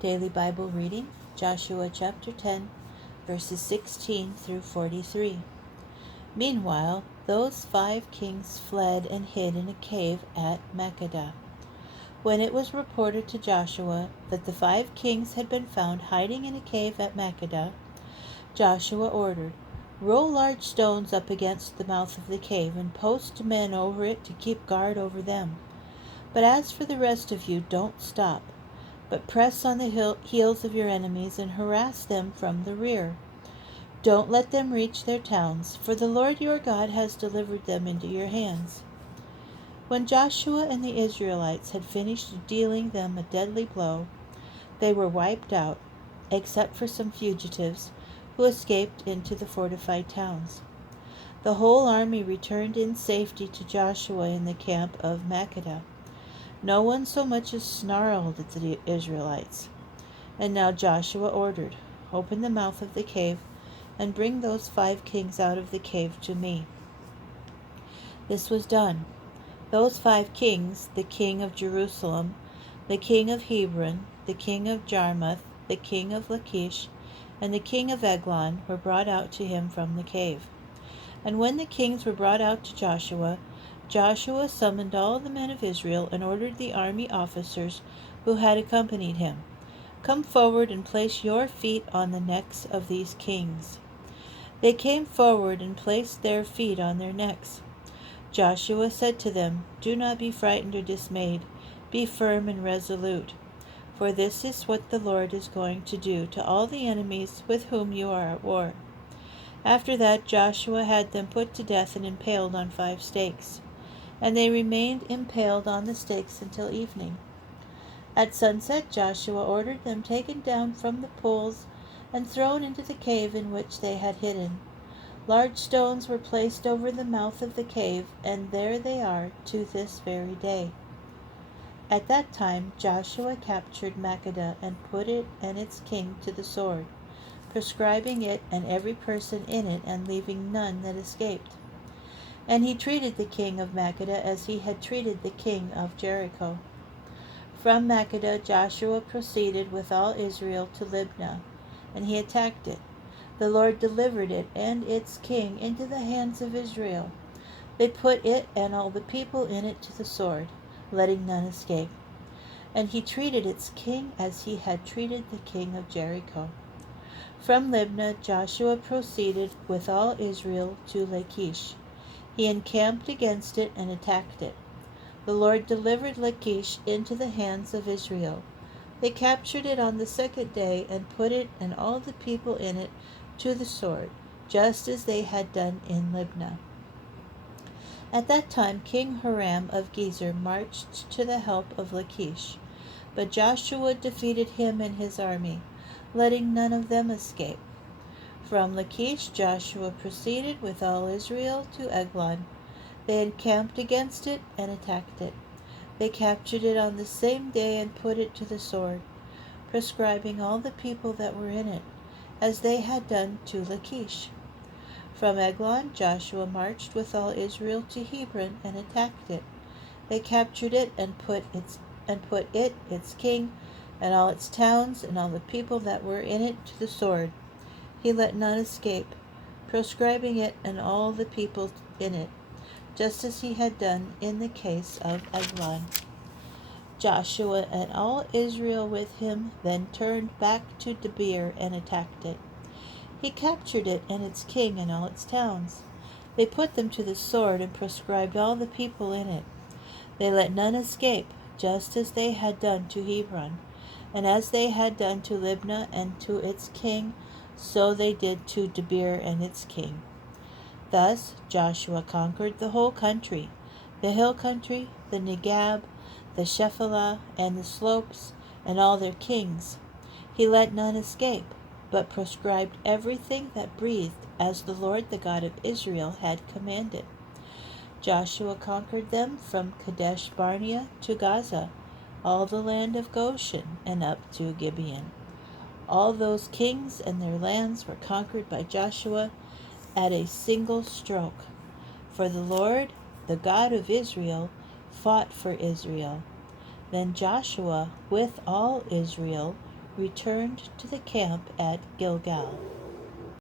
Daily Bible reading, Joshua chapter 10, verses 16 through 43. Meanwhile, those 5 kings fled and hid in a cave at Makkedah. When it was reported to Joshua that the 5 kings had been found hiding in a cave at Makkedah, Joshua ordered, "Roll large stones up against the mouth of the cave and post men over it to keep guard over them. But as for the rest of you, don't stop, but press on the heels of your enemies and harass them from the rear. Don't let them reach their towns, for the Lord your God has delivered them into your hands." When Joshua and the Israelites had finished dealing them a deadly blow, they were wiped out, except for some fugitives who escaped into the fortified towns. The whole army returned in safety to Joshua in the camp of Makkedah. No one so much as snarled at the Israelites. And now Joshua ordered, "Open the mouth of the cave, and bring those 5 kings out of the cave to me." This was done. Those 5 kings, the king of Jerusalem, the king of Hebron, the king of Jarmuth, the king of Lachish, and the king of Eglon, were brought out to him from the cave. And when the kings were brought out to Joshua, Joshua summoned all the men of Israel and ordered the army officers who had accompanied him, "Come forward and place your feet on the necks of these kings." They came forward and placed their feet on their necks. Joshua said to them, "Do not be frightened or dismayed. Be firm and resolute, for this is what the Lord is going to do to all the enemies with whom you are at war." After that, Joshua had them put to death and impaled on 5 stakes. And they remained impaled on the stakes until evening. At sunset, Joshua ordered them taken down from the poles and thrown into the cave in which they had hidden. Large stones were placed over the mouth of the cave, and there they are to this very day. At that time, Joshua captured Makkedah and put it and its king to the sword, proscribing it and every person in it, and leaving none that escaped. And he treated the king of Makkedah as he had treated the king of Jericho. From Makkedah, Joshua proceeded with all Israel to Libnah, and he attacked it. The Lord delivered it and its king into the hands of Israel. They put it and all the people in it to the sword, letting none escape. And he treated its king as he had treated the king of Jericho. From Libnah, Joshua proceeded with all Israel to Lachish. He encamped against it and attacked it. The Lord delivered Lachish into the hands of Israel. They captured it on the 2nd day and put it and all the people in it to the sword, just as they had done in Libnah. At that time King Hiram of Gezer marched to the help of Lachish, but Joshua defeated him and his army, letting none of them escape. From Lachish, Joshua proceeded with all Israel to Eglon. They encamped against it and attacked it. They captured it on the same day and put it to the sword, proscribing all the people that were in it, as they had done to Lachish. From Eglon, Joshua marched with all Israel to Hebron and attacked it. They captured it and put it, its king, and all its towns, and all the people that were in it to the sword. He let none escape, proscribing it and all the people in it, just as he had done in the case of Eglon. Joshua and all Israel with him then turned back to Debir and attacked it. He captured it and its king and all its towns. They put them to the sword and proscribed all the people in it. They let none escape, just as they had done to Hebron, and as they had done to Libnah and to its king, so they did to Debir and its king. Thus Joshua conquered the whole country, the hill country, the Negab, the Shephelah, and the slopes, and all their kings. He let none escape, but proscribed everything that breathed, as the Lord the God of Israel had commanded. Joshua conquered them from Kadesh Barnea to Gaza, all the land of Goshen, and up to Gibeon. All those kings and their lands were conquered by Joshua at a single stroke. For the Lord, the God of Israel, fought for Israel. Then Joshua, with all Israel, returned to the camp at Gilgal.